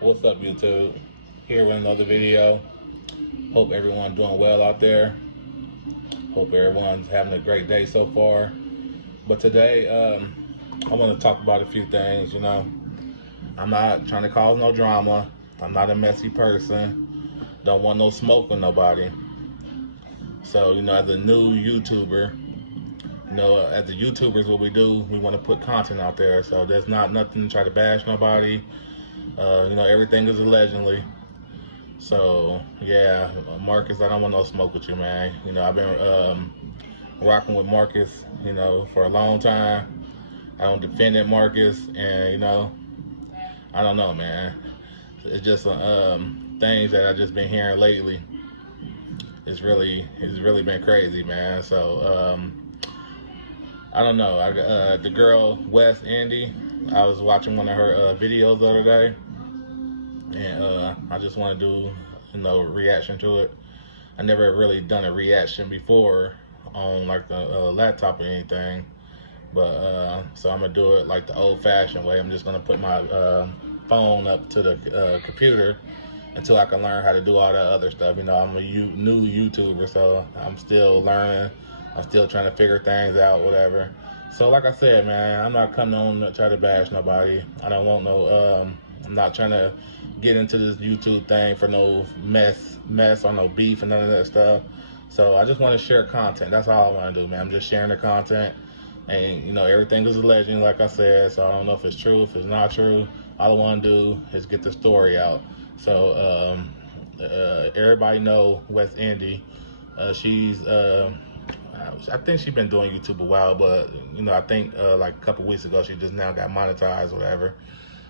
What's up, YouTube? Here with another video. Hope everyone's doing well out there. Hope everyone's having a great day so far. But today, I want to talk about a few things. I'm not trying to cause no drama. I'm not a messy person. Don't want no smoke with nobody. So, as a new YouTuber, as the YouTubers, what we do, we want to put content out there. So there's not nothing to try to bash nobody. Everything is allegedly. So yeah, Marcus, I don't want no smoke with you, man. I've been rocking with Marcus, for a long time. I don't defend it, Marcus, and I don't know, man. It's just things that I've just been hearing lately. It's really been crazy, man. So I don't know. The girl West Andy, I was watching one of her videos the other day, and I just want to do a reaction to it. I never really done a reaction before on like the laptop or anything, but so I'm gonna do it like the old-fashioned way. I'm just gonna put my phone up to the computer until I can learn how to do all that other stuff. I'm a new YouTuber, so I'm still learning. I'm still trying to figure things out, whatever. So like I said, man, I'm not coming on to try to bash nobody. I don't want no, I'm not trying to get into this YouTube thing for no mess or no beef and none of that stuff. So I just want to share content. That's all I want to do, man. I'm just sharing the content. And, everything is a legend, like I said. So I don't know if it's true, if it's not true. All I want to do is get the story out. So everybody know West Indy. She's I think she's been doing YouTube a while, but I think like a couple weeks ago she just now got monetized or whatever.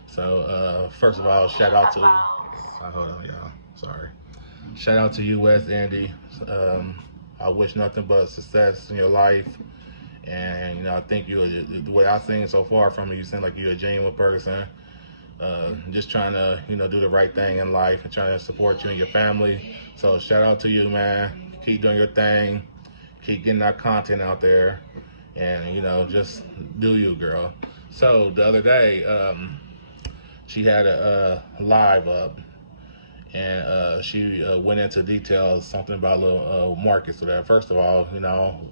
So first of all, shout out to hold on, y'all, sorry. Shout out to you, West Indy. I wish nothing but success in your life, and I think the way I've seen so far from you seem like you're a genuine person. Just trying to do the right thing in life and trying to support you and your family. So shout out to you, man. Keep doing your thing. Keep getting that content out there, and just do you, girl. So the other day, she had a live up, and she went into details, something about little Marcus or that. First of all,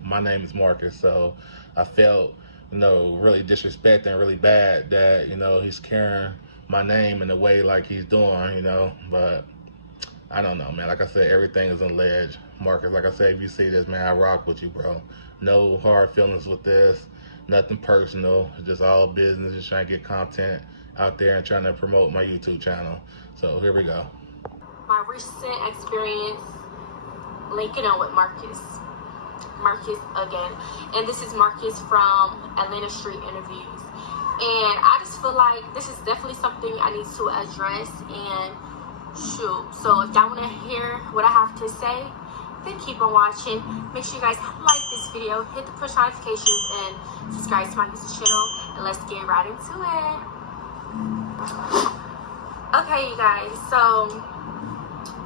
my name is Marcus, so I felt really disrespecting, really bad that he's carrying my name in a way like he's doing, but I don't know, man. Like I said, everything is alleged. Marcus, like I said, if you see this, man, I rock with you, bro. No hard feelings with this. Nothing personal. It's just all business. Just trying to get content out there and trying to promote my YouTube channel. So here we go. My recent experience linking up with Marcus again. And this is Marcus from Atlanta Street Interviews. And I just feel like this is definitely something I need to address and shoot. So if y'all want to hear what I have to say, then keep on watching. Make sure you guys like this video, hit the push notifications, and subscribe to my YouTube channel. And let's get right into it. Okay, you guys. So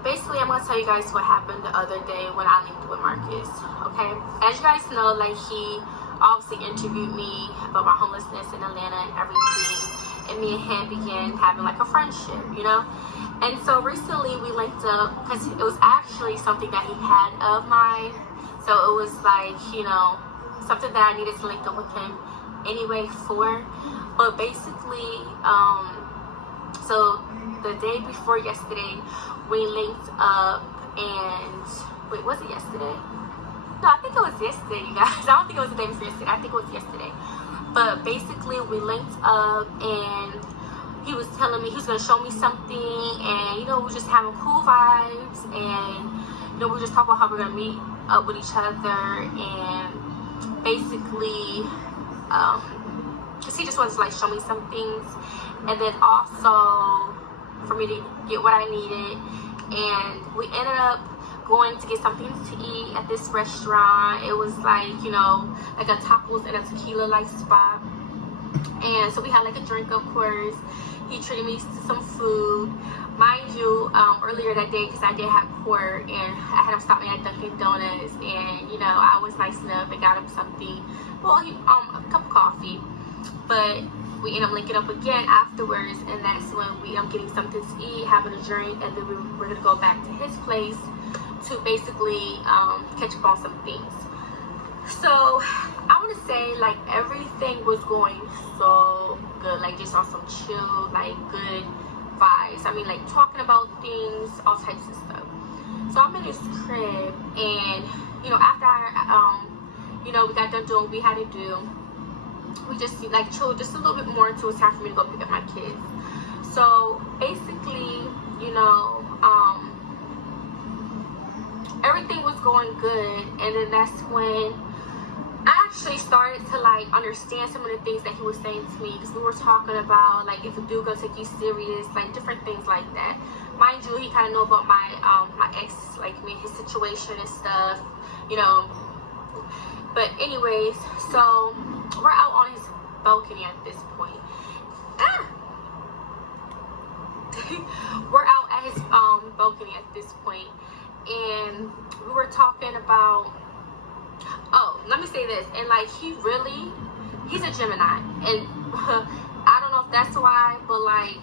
basically, I'm gonna tell you guys what happened the other day when I linked with Marcus. Okay, as you guys know, like he obviously interviewed me about my homelessness in Atlanta and everything, and me and him began having like a friendship, And so recently we linked up because it was actually something that he had of mine. So it was like, something that I needed to link up with him anyway for. But basically, so the day before yesterday, we linked up and, wait, was it yesterday? No, I think it was yesterday, you guys. I don't think it was the day before yesterday. I think it was yesterday. But basically, we linked up and he was telling me he was going to show me something, and we were just having cool vibes, and we were just talking about how we're going to meet up with each other, and basically because he just wanted to like show me some things, and then also for me to get what I needed. And we ended up going to get something to eat at this restaurant. It was like like a tacos and a tequila like spot, and so we had like a drink, of course. He treated me to some food. Mind you, earlier that day, because I did have court, and I had him stop me at Dunkin' Donuts, and I was nice enough and got him something. Well, a cup of coffee. But we end up linking up again afterwards, and that's when we end up getting something to eat, having a drink, and then we're gonna go back to his place to basically catch up on some things. So I want to say, like, everything was going so good, like just on some chill, like good vibes. I mean, like talking about things, all types of stuff. So I'm in his crib, and you know, after I you know, we got done doing what we had to do, we just like chilled just a little bit more until it's time for me to go pick up my kids. So basically, you know, everything was going good, and then that's when I actually started to like understand some of the things that he was saying to me, because we were talking about like if a dude gonna take you serious, like different things like that. Mind you, he kind of know about my my ex, like me, his situation and stuff, you know. But anyways, so we're out on his balcony at this point. We're out at his balcony at this point, and we were talking about, oh, let me say this, and like he's a Gemini, and I don't know if that's why, but like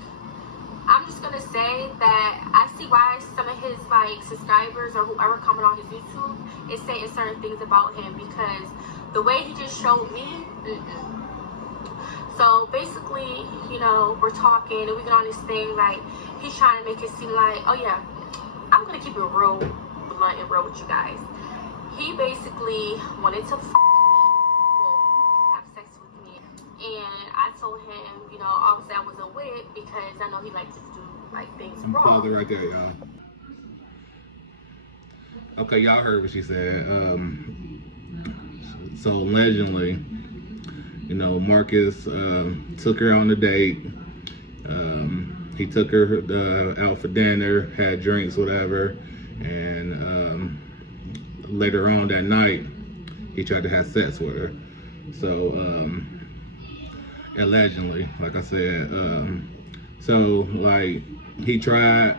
I'm just gonna say that I see why some of his like subscribers or whoever comment on his YouTube is saying certain things about him, because the way he just showed me, So basically, you know, we're talking and we get on this thing, like he's trying to make it seem like, oh yeah, I'm gonna keep it real blunt and real with you guys. He basically wanted to have sex with me, and I told him, you know, obviously I wasn't with it because I know he likes to do like things wrong. Pause it right there, y'all. Okay, y'all heard what she said. So allegedly, you know, Marcus took her on a date. He took her out for dinner, had drinks, whatever, and later on that night, he tried to have sex with her. So allegedly, like I said, so like he tried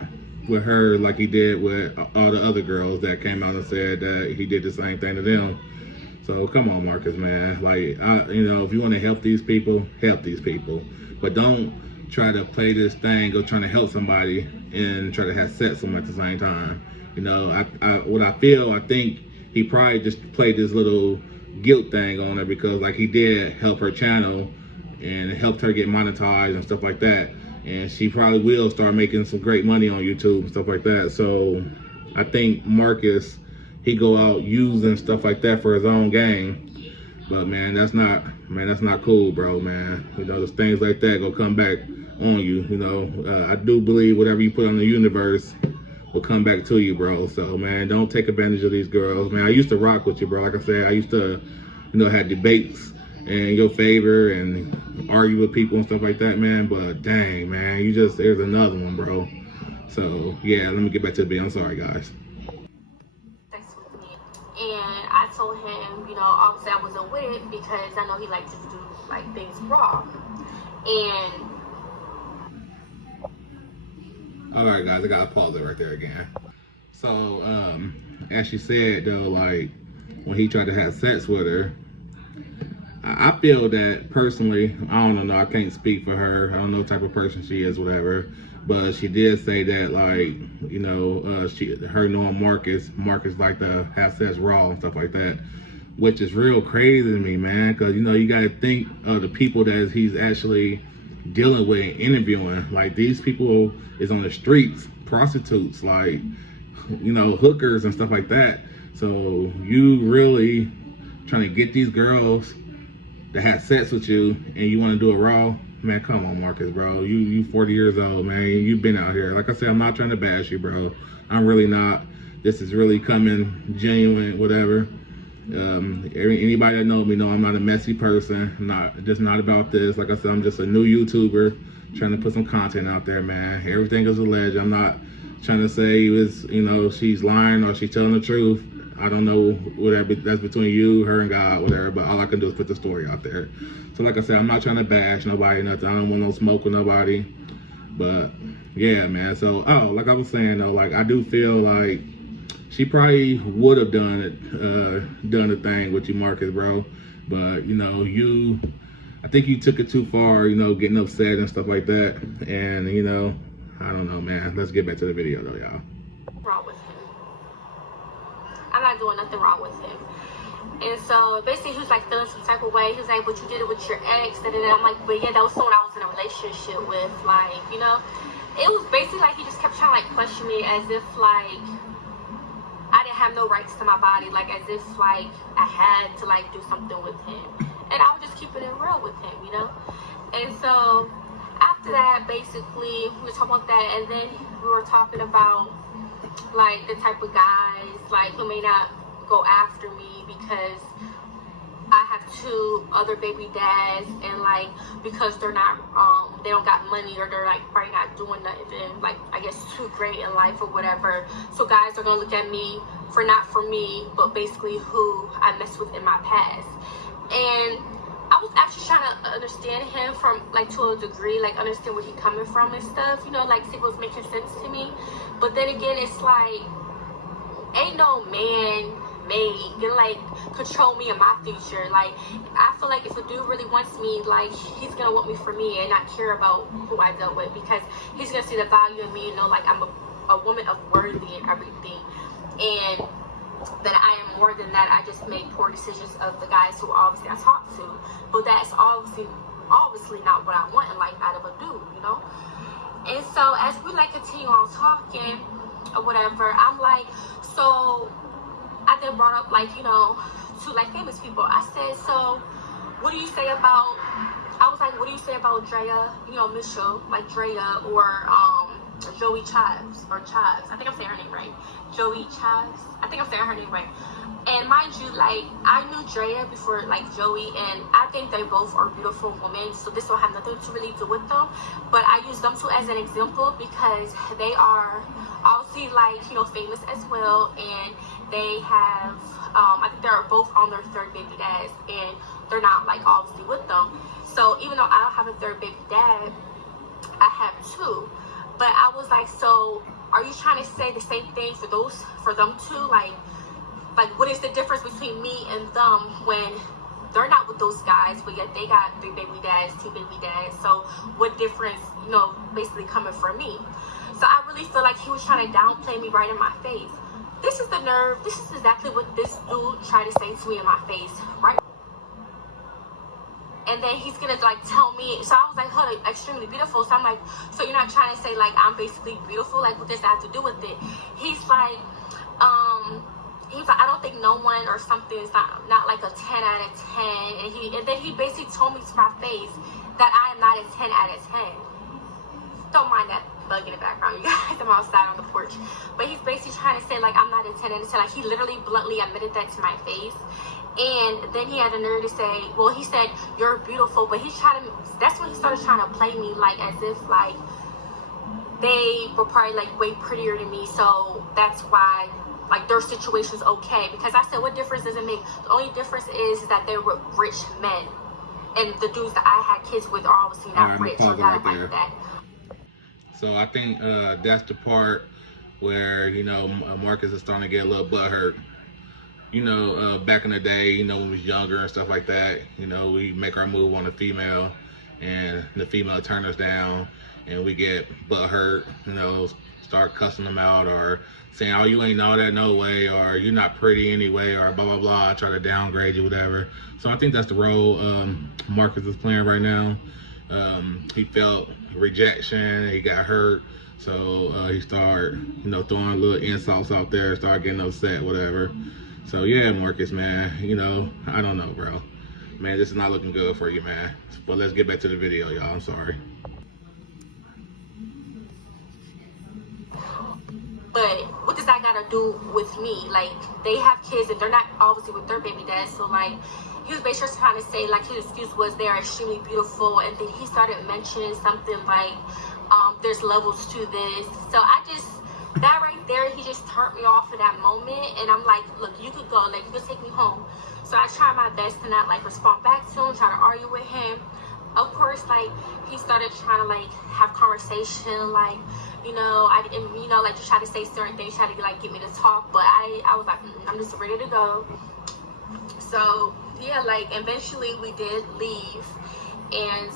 with her like he did with all the other girls that came out and said that he did the same thing to them. So come on, Marcus, man. Like, you know, if you want to help these people, but don't try to play this thing or trying to help somebody and try to have sex with them at the same time. You know, I think he probably just played this little guilt thing on her, because like he did help her channel and helped her get monetized and stuff like that, and she probably will start making some great money on YouTube and stuff like that. So I think Marcus, he go out using stuff like that for his own gain. But man, that's not cool, bro, man. You know, those things like that go come back on you. You know, I do believe whatever you put on the universe will come back to you, bro. So man, don't take advantage of these girls, man. I used to rock with you, bro. Like I said, I used to, you know, have debates in your favor and argue with people and stuff like that, man. But dang, man, there's another one, bro. So yeah, let me get back to the video. I'm sorry, guys. And I told him, you know, obviously I wasn't with it because I know he likes to do like things raw. And all right, guys, I gotta pause it right there again. So, as she said though, like when he tried to have sex with her, I feel that personally, I don't know, I can't speak for her. I don't know what type of person she is, whatever. But she did say that, like, you know, her knowing Marcus like to have sex raw and stuff like that, which is real crazy to me, man. Because, you know, you got to think of the people that he's actually dealing with and interviewing. Like, these people is on the streets, prostitutes, like, you know, hookers and stuff like that. So you really trying to get these girls to have sex with you and you want to do it raw? Man, come on, Marcus, bro. You 40 years old, man. You've been out here. Like I said, I'm not trying to bash you, bro. I'm really not. This is really coming genuine, whatever. Anybody that knows me know I'm not a messy person. Just not about this. Like I said, I'm just a new YouTuber trying to put some content out there, man. Everything is alleged. I'm not trying to say you know, she's lying or she's telling the truth. I don't know, whatever, that's between you, her, and God, whatever, but all I can do is put the story out there. So like I said, I'm not trying to bash nobody, nothing. I don't want no smoke with nobody. But yeah, man. So, like I was saying though, like I do feel like she probably would have done the thing with you, Marcus, bro. But you know, you I think you took it too far, you know, getting upset and stuff like that. And, you know, I don't know, man. Let's get back to the video, though, y'all. Wrong with him. I'm not doing nothing wrong with him. And so basically he was like feeling some type of way. He was like, but you did it with your ex. And then I'm like, but yeah, that was someone I was in a relationship with. Like, you know, it was basically like he just kept trying to like question me as if like I didn't have no rights to my body. Like as if like I had to like do something with him. And I was just keeping it real with him, you know. And so after that, basically we were talking about that. And then we were talking about like the type of guys like who may not go after me because I have 2 other baby dads, and like because they're not they don't got money, or they're like probably not doing nothing like I guess too great in life or whatever, so guys are gonna look at me for not for me but basically who I messed with in my past. And I was actually trying to understand him from like to a degree, like understand where he's coming from and stuff, you know, like see what was making sense to me. But then again, it's like ain't no man made can like control me in my future. Like I feel like if a dude really wants me, like he's gonna want me for me and not care about who I dealt with, because he's gonna see the value in me, you know, like I'm a woman of worthy and everything, and that I am more than that. I just make poor decisions of the guys who obviously I talk to, but that's obviously not what I want in life out of a dude, you know. And so as we like continue on talking or whatever, I'm like, so I then brought up like, you know, to like famous people. I said, so what do you say about, I was like, what do you say about Drea, you know, Mitchell, like Drea, or Joey Chives, or Chives, I think I'm saying her name right, Joey Chives, I think I'm saying her name right. And mind you, like, I knew Drea before like Joey, and I think they both are beautiful women, so this don't have nothing to really do with them, but I use them two as an example because they are obviously like, you know, famous as well, and they have I think they're both on their 3rd baby dads, and they're not like obviously with them. So even though I don't have a 3rd baby dad, I have 2. But I was like, so are you trying to say the same thing for them too? Like what is the difference between me and them when they're not with those guys, but yet they got 3 baby dads, 2 baby dads? So what difference, you know, basically coming from me? So I really feel like he was trying to downplay me right in my face. This is the nerve. This is exactly what this dude tried to say to me in my face, right? And then he's gonna like tell me, so I was like, hold on, extremely beautiful. So I'm like, so you're not trying to say like I'm basically beautiful? Like what does that have to do with it? He's like, I don't think no one or something is not like a 10 out of 10. And then he basically told me to my face that I am not a 10 out of 10. Don't mind that bug in the background, you guys. I'm outside on the porch. But he's basically trying to say like I'm not a 10 out of 10. Like he literally bluntly admitted that to my face. And then he had the nerve to say, well, he said you're beautiful, but he's trying to, that's when he started trying to play me like as if like they were probably like way prettier than me, so that's why like their situation's okay. Because I said, what difference does it make? The only difference is that they were rich men, and the dudes that I had kids with are obviously not rich or not like that. So I think that's the part where, you know, Marcus is starting to get a little butthurt. You know, back in the day, you know, when we was younger and stuff like that, you know, we make our move on the female, and the female turn us down, and we get butthurt, you know, start cussing them out, or saying, oh, you ain't all that, no way, or you're not pretty anyway, or blah, blah, blah, try to downgrade you, whatever. So I think that's the role Marcus is playing right now. He felt rejection, he got hurt, so he started, you know, throwing little insults out there, started getting upset, whatever. So yeah, Marcus, man, you know, I don't know, bro. Man, this is not looking good for you, man. But let's get back to the video, y'all. I'm sorry. But what does that gotta do with me? Like, they have kids and they're not obviously with their baby dad, so like, he was basically trying to say like his excuse was they're extremely beautiful, and then he started mentioning something like there's levels to this. So I just, that right there, he just turned me off in that moment, and I'm like, look, you could go, like you could take me home. So I tried my best to not like respond back to him, try to argue with him. Of course, like he started trying to like have conversation, like, you know, I didn't, you know, like just try to say certain things, try to like get me to talk, but I was like, I'm just ready to go. So yeah, like eventually we did leave, And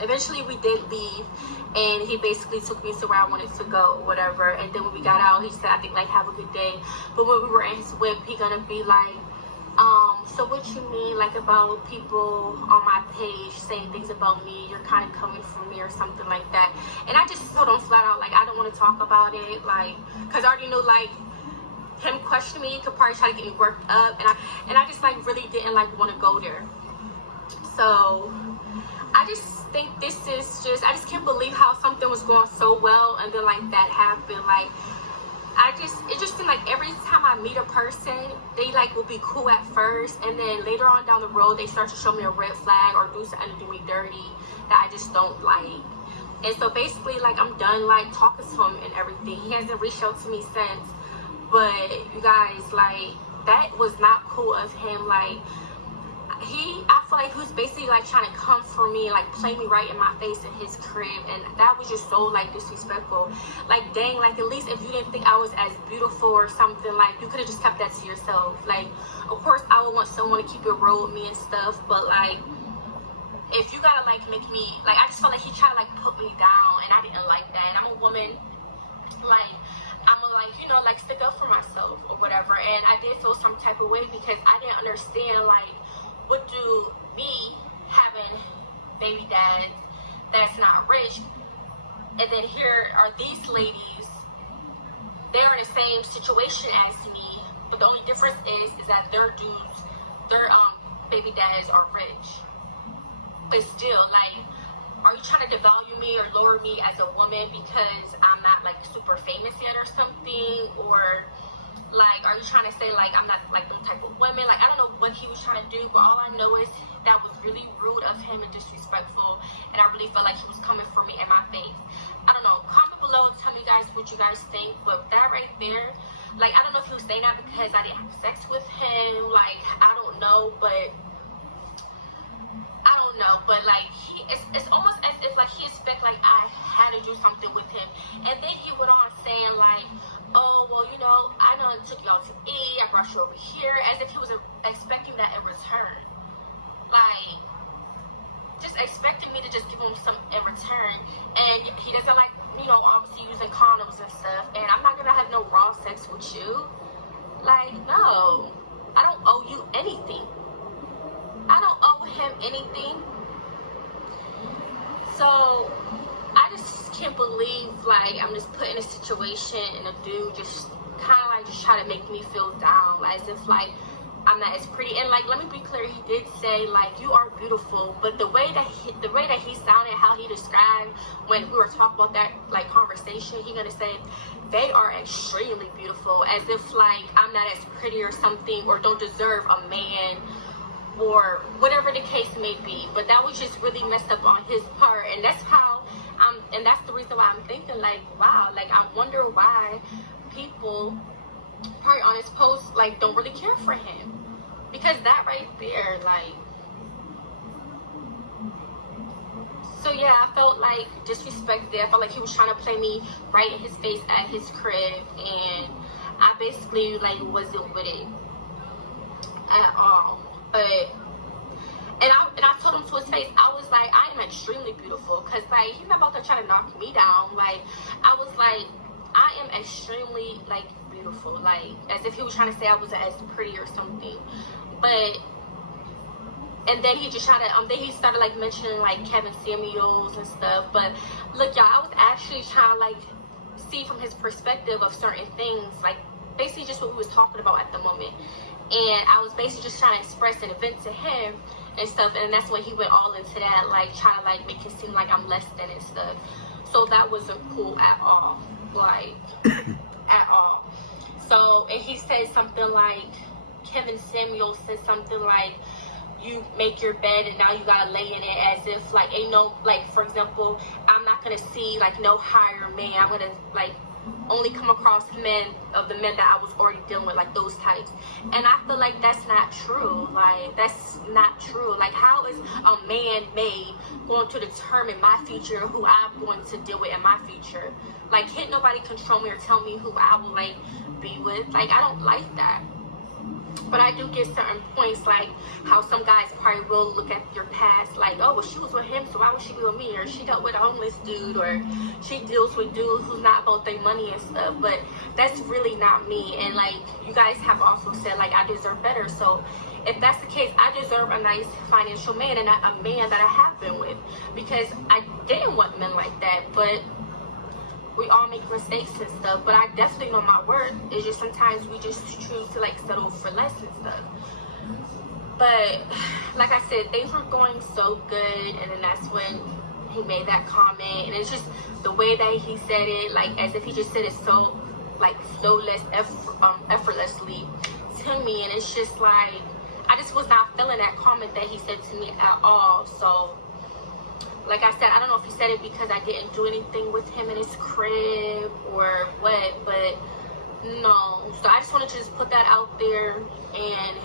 eventually we did leave, and he basically took me to where I wanted to go, whatever. And then when we got out, he said, I think, like, have a good day. But when we were in his whip, he gonna be like, so what you mean, like, about people on my page saying things about me, you're kind of coming for me or something like that. And I just told him flat out, like, I don't want to talk about it, like, because I already knew, like, him questioning me could probably try to get me worked up, and I just, like, really didn't, like, want to go there. So I just think this is just, I just can't believe how something was going so well and then, like, that happened. Like, it just seemed like every time I meet a person, they, like, will be cool at first, and then later on down the road, they start to show me a red flag or do something to do me dirty that I just don't like. And so basically, like, I'm done, like, talking to him and everything. He hasn't reached out to me since, but you guys, like, that was not cool of him. Like, I feel like he was basically, like, trying to come for me, like, play me right in my face in his crib, and that was just so, like, disrespectful. Like, dang, like, at least if you didn't think I was as beautiful or something, like, you could have just kept that to yourself. Like, of course I would want someone to keep it real with me and stuff, but, like, if you gotta, like, make me, like, I just felt like he tried to, like, put me down, and I didn't like that. And I'm a woman, like, I'm gonna, like, you know, like, stick up for myself or whatever. And I did feel some type of way because I didn't understand, like, what do me having baby dads that's not rich, and then here are these ladies, they're in the same situation as me, but the only difference is that their dudes, their baby dads are rich. But still, like, are you trying to devalue me or lower me as a woman because I'm not, like, super famous yet or something? Or, like, are you trying to say, like, I'm not, like, them type of women? Like, I don't know what he was trying to do, but all I know is that was really rude of him and disrespectful, and I really felt like he was coming for me in my face. I don't know. Comment below and tell me, guys, what you guys think, but that right there, like, I don't know if he was saying that because I didn't have sex with him. Like, I don't know, but like, it's almost as if, like, he expect, like, I had to do something with him. And then he went on saying, like, oh, well, you know, I done took you out to eat, I brought you over here, as if he was expecting that in return. Like, just expecting me to just give him some in return. And he doesn't, like, you know, obviously using condoms and stuff, and I'm not gonna have no raw sex with you. Like, no, I don't owe you anything. I don't owe him anything. So I just can't believe, like, I'm just put in a situation and a dude just kind of, like, just try to make me feel down, like, as if, like, I'm not as pretty. And, like, let me be clear, he did say, like, you are beautiful, but the way that he sounded, how he described when we were talking about that, like, conversation, he gonna say they are extremely beautiful, as if, like, I'm not as pretty or something, or don't deserve a man, or whatever the case may be. But that was just really messed up on his part, and that's how and that's the reason why I'm thinking, like, wow, like, I wonder why people probably on his post, like, don't really care for him, because that right there, like, so yeah, I felt, like, disrespected. I felt like he was trying to play me right in his face at his crib, and I basically, like, wasn't with it at all. But and I told him to his face, I was like, I am extremely beautiful, because, like, he's not about to try to knock me down. Like, I was like, I am extremely, like, beautiful, like, as if he was trying to say I wasn't as pretty or something. But and then he just tried to then he started, like, mentioning, like, Kevin Samuels and stuff. But look, y'all, I was actually trying to, like, see from his perspective of certain things, like, basically just what we was talking about at the moment. And I was basically just trying to express and vent to him and stuff, and that's when he went all into that, like, trying to, like, make it seem like I'm less than and stuff. So that wasn't cool at all, like, at all. So, and he said something like, Kevin Samuel said something like, you make your bed and now you gotta lay in it, as if, like, ain't no, like, for example, I'm not gonna see, like, no higher man. I'm gonna, like, only come across men of the men that I was already dealing with, like, those types. And I feel like that's not true. Like, that's not true. Like, how is a man made going to determine my future, who I'm going to deal with in my future? Like, can't nobody control me or tell me who I will, like, be with? Like, I don't like that. But I do get certain points, like how some guys probably will look at your past like, oh, well, she was with him, so why would she be with me? Or she dealt with a homeless dude, or she deals with dudes who's not about their money and stuff. But that's really not me. And like you guys have also said, like, I deserve better. So if that's the case, I deserve a nice financial man, and a man that I have been with, because I didn't want men like that. But we all make mistakes and stuff, but I definitely know my worth. It's just sometimes we just choose to like settle for less and stuff. But like I said, things were going so good, and then that's when he made that comment, and it's just the way that he said it, like as if he just said it so like flowless, effortlessly to me, and it's just like I just was not feeling that comment that he said to me at all. So like I said, I don't know if he said it because I didn't do anything with him in his crib or what, but no. So I just wanted to just put that out there, and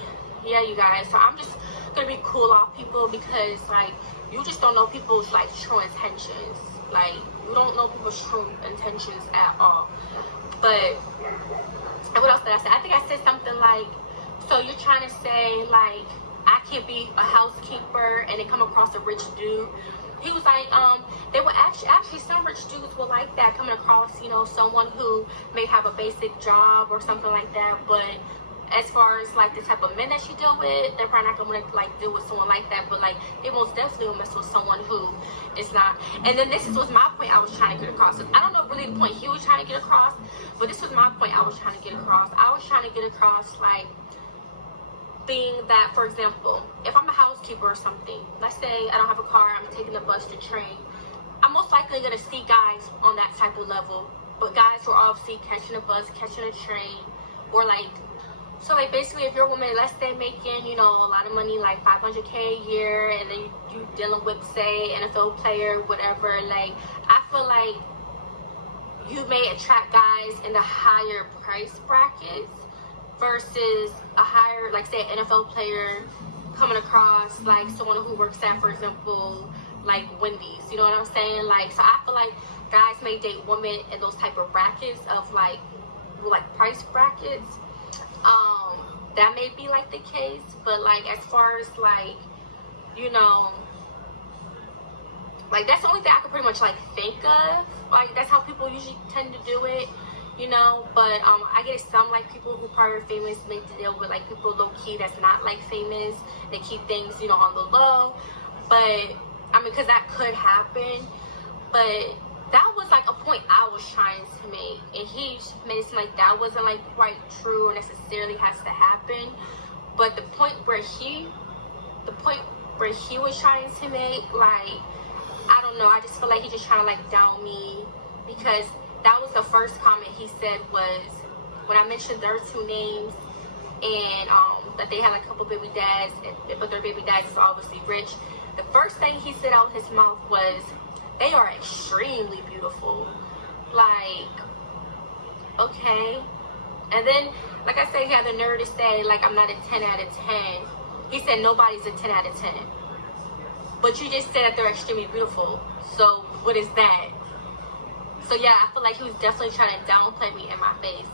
yeah, you guys. So I'm just gonna be cool off people, because like you just don't know people's like true intentions. Like you don't know people's true intentions at all. But and what else did I say? I think I said something like, so you're trying to say like I can't be a housekeeper and then come across a rich dude. He was like, they were actually some rich dudes were like that, coming across, you know, someone who may have a basic job or something like that. But as far as like the type of men that you deal with, they're probably not gonna like deal with someone like that. But like they most definitely will mess with someone who is not. And then this was my point I was trying to get across. I don't know really the point he was trying to get across, but this was my point I was trying to get across. I was trying to get across like thing that, for example, if I'm a housekeeper or something, let's say I don't have a car, I'm taking the bus, the train, I'm most likely going to see guys on that type of level. But guys who are obviously catching a bus, catching a train, or like, so like basically if you're a woman, let's say making, you know, a lot of money, like $500K a year, and then you dealing with, say, NFL player, whatever, like I feel like you may attract guys in the higher price brackets versus a higher, like say an NFL player coming across like someone who works at, for example, like Wendy's, you know what I'm saying? Like, so I feel like guys may date women in those type of brackets of like price brackets. That may be like the case, but like as far as like, you know, like that's the only thing I could pretty much like think of. Like that's how people usually tend to do it. You know, but I get some like people who probably are famous make to deal with like people low key that's not like famous. They keep things, you know, on the low. But I mean, because that could happen. But that was like a point I was trying to make, and he made it seem like that wasn't like quite true or necessarily has to happen. But the point where he was trying to make, like, I don't know, I just feel like he just trying to like down me, because that was the first comment he said was when I mentioned their two names, and that they had like a couple baby dads, but their baby dads is obviously rich. The first thing he said out of his mouth was, they are extremely beautiful. Like, okay. And then, like I said, he had the nerve to say, like, I'm not a 10 out of 10. He said nobody's a 10 out of 10. But you just said that they're extremely beautiful. So what is that? So yeah, I feel like he was definitely trying to downplay me in my face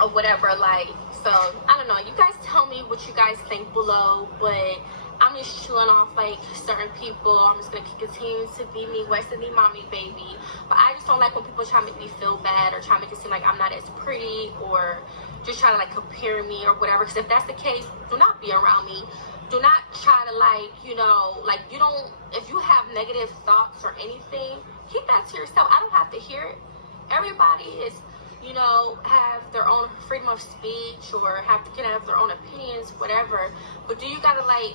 or whatever. Like, so I don't know. You guys tell me what you guys think below, but I'm just chilling off like certain people. I'm just gonna continue to be me, West Indian mommy baby. But I just don't like when people try to make me feel bad or try to make it seem like I'm not as pretty, or just try to like compare me or whatever. Because if that's the case, do not be around me. Do not try to like, you know, like you don't, if you have negative thoughts or anything, keep that to yourself. I don't have to hear it. Everybody is, you know, have their own freedom of speech or can have their own opinions, whatever. But do you gotta like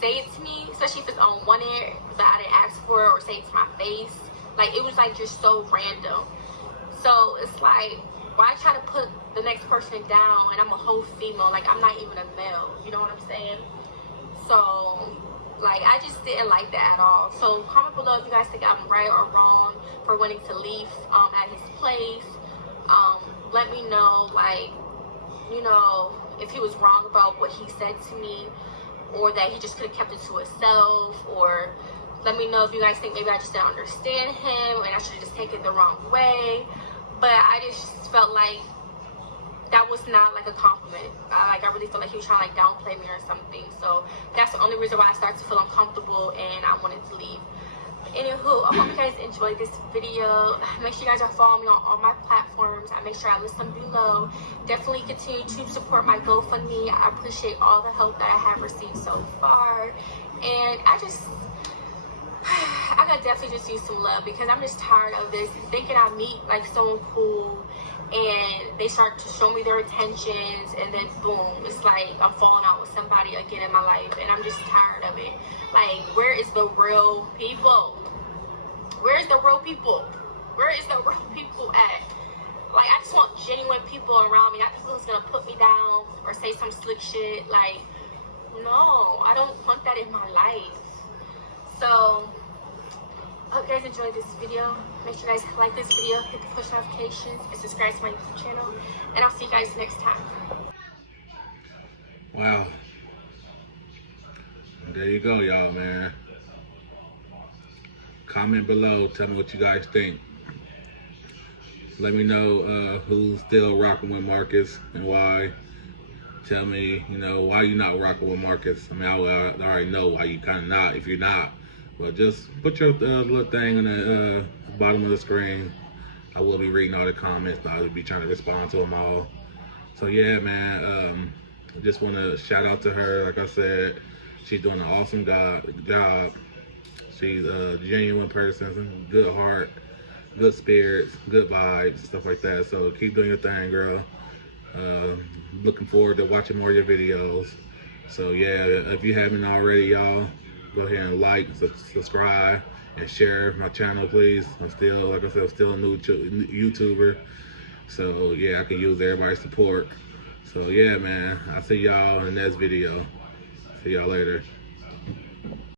say it to me, especially if it's on one ear that I didn't ask for, or say it to my face? Like, it was like just so random. So it's like, why try to put the next person down, and I'm a whole female, like I'm not even a male, you know what I'm saying? So like, I just didn't like that at all. So comment below if you guys think I'm right or wrong for wanting to leave at his place. Let me know, like, you know, if he was wrong about what he said to me, or that he just could have kept it to himself. Or let me know if you guys think maybe I just didn't understand him and I should have just taken it the wrong way. But I just felt like that was not like a compliment. I really feel like he was trying to like downplay me or something. So that's the only reason why I started to feel uncomfortable and I wanted to leave. Anywho, I hope you guys enjoyed this video. Make sure you guys are following me on all my platforms. I make sure I list them below. Definitely continue to support my GoFundMe. I appreciate all the help that I have received so far. And I gotta definitely just use some love because I'm just tired of this. Thinking I meet like someone cool and they start to show me their intentions and then boom, it's like I'm falling out with somebody again in my life and I'm just tired of it. Like, where is the real people? Where is the real people? Where is the real people at? Like, I just want genuine people around me, not people who's gonna put me down or say some slick shit. Like, no, I don't want that in my life. So I hope you guys enjoyed this video. Make sure you guys like this video, hit the push notifications, and subscribe to my YouTube channel. And I'll see you guys next time. Wow. There you go, y'all, man. Comment below. Tell me what you guys think. Let me know who's still rocking with Marcus and why. Tell me, why you not rocking with Marcus. I mean, I already know why you kind of not, if you're not. But just put your little thing on the bottom of the screen. I will be reading all the comments, but I will be trying to respond to them all. So yeah, man, I just want to shout out to her. Like I said, she's doing an awesome job. She's a genuine person, good heart, good spirits, good vibes, stuff like that. So keep doing your thing, girl. Looking forward to watching more of your videos. So yeah, if you haven't already, y'all, go ahead and like, subscribe, and share my channel, please. I'm still, like I said, I'm still a new YouTuber. So yeah, I can use everybody's support. So yeah, man, I'll see y'all in the next video. See y'all later.